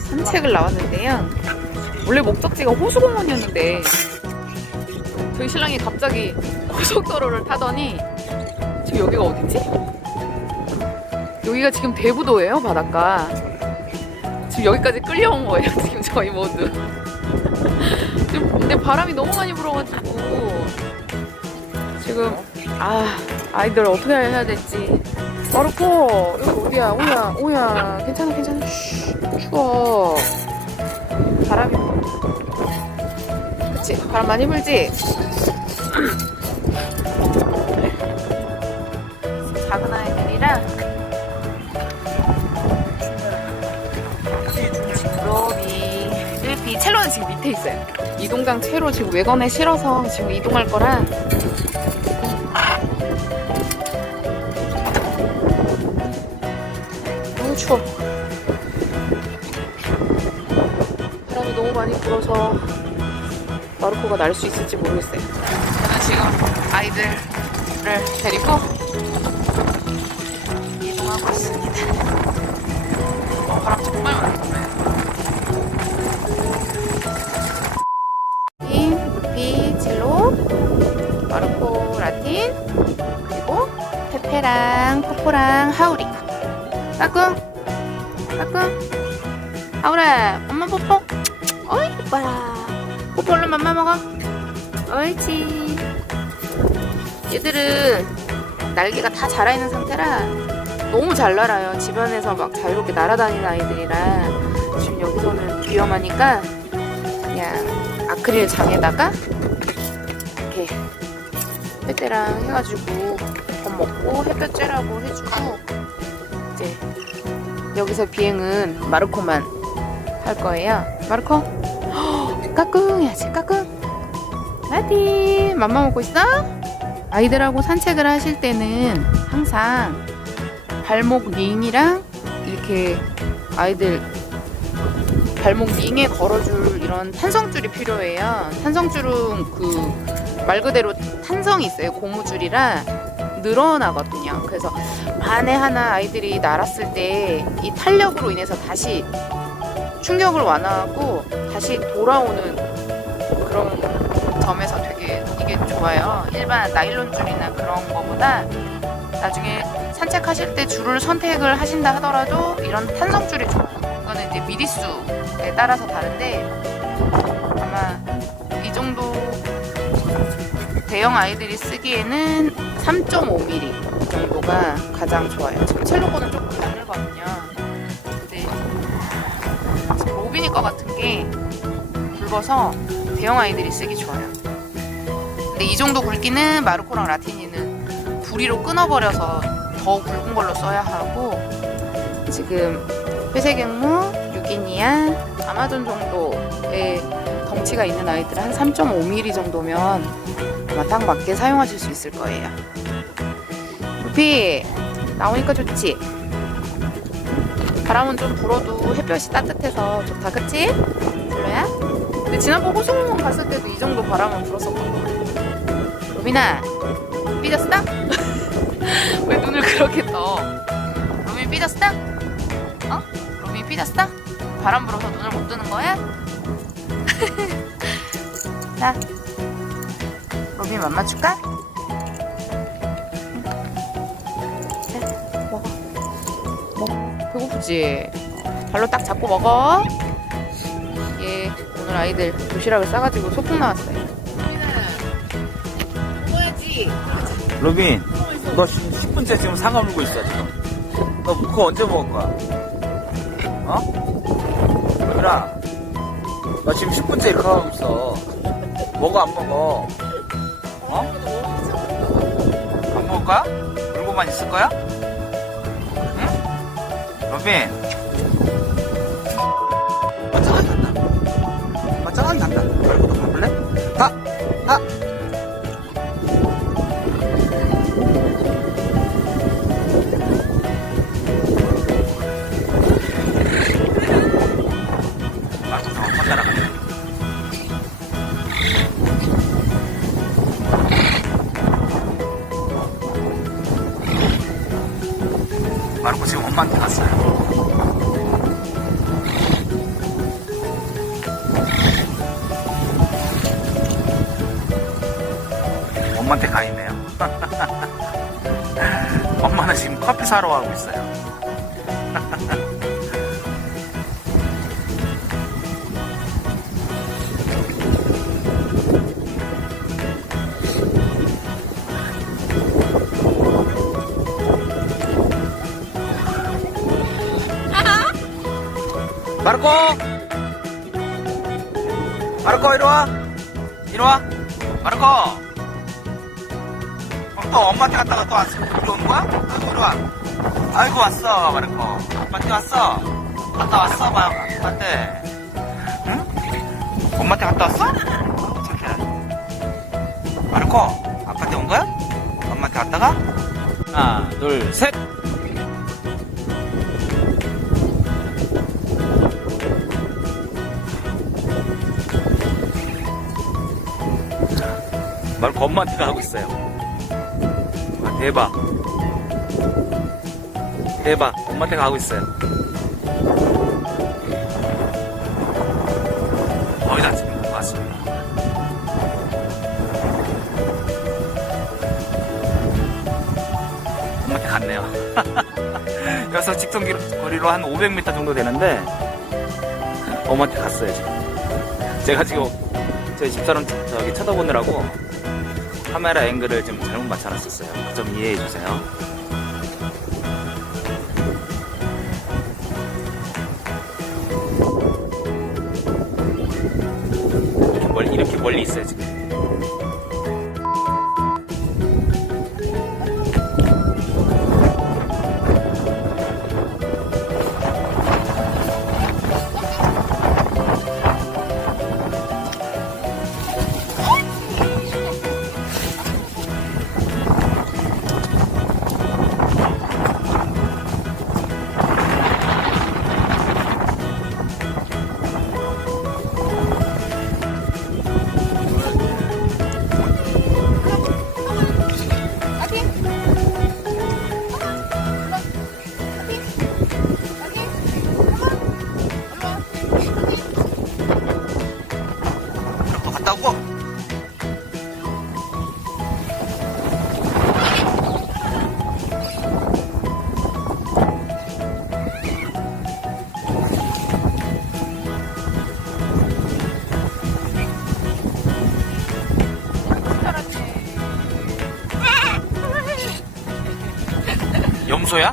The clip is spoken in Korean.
산책을 나왔는데요. 원래 목적지가 호수공원이었는데 저희 신랑이 갑자기 고속도로를 타더니 지금 여기가 어디지? 여기가 지금 대부도예요 바닷가. 지금 여기까지 끌려온 거예요 지금 저희 모두. 지금 근데 바람이 너무 많이 불어가지고 지금 아 아이들 어떻게 해야 될지 마르코 여기 어디야? 오야 오야 괜찮아 괜찮아. 쉬, 추워. 바람이 그치? 바람 많이 불지? 작은 아이들이랑 로비 일비 첼로는 지금 밑에 있어요. 이동장 채로 지금 외건에 실어서 지금 이동할 거라 너무 추워. 바람이 너무 많이 불어서 마르코가 날 수 있을지 모르겠어요. 저는 지금 아이들을 데리고 하울아 엄마 뽀뽀. 어이 이뻐라 뽀뽀 얼른 맘마 먹어. 옳지. 얘들은 날개가 다 자라있는 상태라 너무 잘 날아요. 집안에서 막 자유롭게 날아다니는 아이들이라 지금 여기서는 위험하니까 그냥 아크릴 장에다가 이렇게 빼떼랑 해가지고 밥 먹고 햇볕 쬐라고 해주고 이제 여기서 비행은 마르코만 할 거예요. 마르코, 까꿍 해야지, 까꿍. 라티, 맘마 먹고 있어? 아이들하고 산책을 하실 때는 항상 발목 링이랑 이렇게 아이들 발목 링에 걸어줄 이런 탄성줄이 필요해요. 탄성줄은 그 말 그대로 탄성이 있어요. 고무줄이라 늘어나거든요. 그래서 만에 하나 아이들이 날았을 때 이 탄력으로 인해서 다시 충격을 완화하고 다시 돌아오는 그런 점에서 되게 이게 좋아요. 일반 나일론 줄이나 그런 거보다 나중에 산책하실 때 줄을 선택을 하신다 하더라도 이런 탄성 줄이 좋아요. 이거는 이제 미리수에 따라서 다른데 아마 이 정도 대형 아이들이 쓰기에는 3.5mm 정도가 가장 좋아요. 지금 첼로 거는 조금 가늘거든요. 로빈이 거 같은 게 굵어서 대형 아이들이 쓰기 좋아요. 근데 이 정도 굵기는 마르코랑 라틴이는 부리로 끊어버려서 더 굵은 걸로 써야 하고 지금 회색 앵무, 유기니아, 아마존 정도의 덩치가 있는 아이들은 한 3.5mm 정도면 아마 딱 맞게 사용하실 수 있을 거예요. 루피 나오니까 좋지? 바람은 좀 불어도 햇볕이 따뜻해서 좋다, 그치? 젤로야? 근데 지난번 호수공원 갔을 때도 이 정도 바람은 불었었거든. 루빈아, 삐졌어? 왜 눈을 그렇게 떠? 루빈 삐졌어? 어? 루빈 삐졌어? 바람 불어서 눈을 못 뜨는 거야? 자, 로빈 맘마 줄까? 배고프지? 발로 딱 잡고 먹어. 예, 오늘 아이들 도시락을 싸가지고 소풍 나왔어요. 먹어야지. 로빈, 너 10분째 지금 상어 물고 있어, 지금. 너 그거 언제 먹을 거야? 어? 로빈아, 너 지금 10분째 이렇게 하고 있어. 먹어, 안 먹어? 어? 안 먹을 거야? 물고만 있을 거야? 응? 로빈. 맞짱하게 간다. 맞짱하게 간다. 얼굴도 가볼래? 가! 가! 말고 그 지금 엄마한테 갔어요. 엄마한테 가 있네요. 엄마는 지금 커피 사러 가고 있어요. 마르코! 마르코, 이리 와! 이리 와! 마르코! 어, 또 엄마한테 갔다가 또 왔어. 이리 오는 거야? 아, 또 이리 와. 아이고, 왔어, 마르코. 아빠한테 왔어? 갔다 왔어, 마, 아빠한테. 응? 엄마한테 갔다 왔어? 착해. 마르코, 아빠한테 온 거야? 엄마한테 갔다가? 하나, 둘, 셋! 마르코 엄마한테 가고 있어요. 와, 대박. 대박. 엄마한테 가고 있어요. 거의 다 지금 왔습니다. 엄마한테 갔네요. 여기서 직선 기- 거리로 한 500m 정도 되는데, 엄마한테 갔어요, 지금. 제가 지금 저희 집사람 저기 쳐다보느라고 카메라 앵글을 좀 잘못 맞춰놨었어요. 그좀 이해해 주세요. 이렇게 멀리, 지금. 염소야?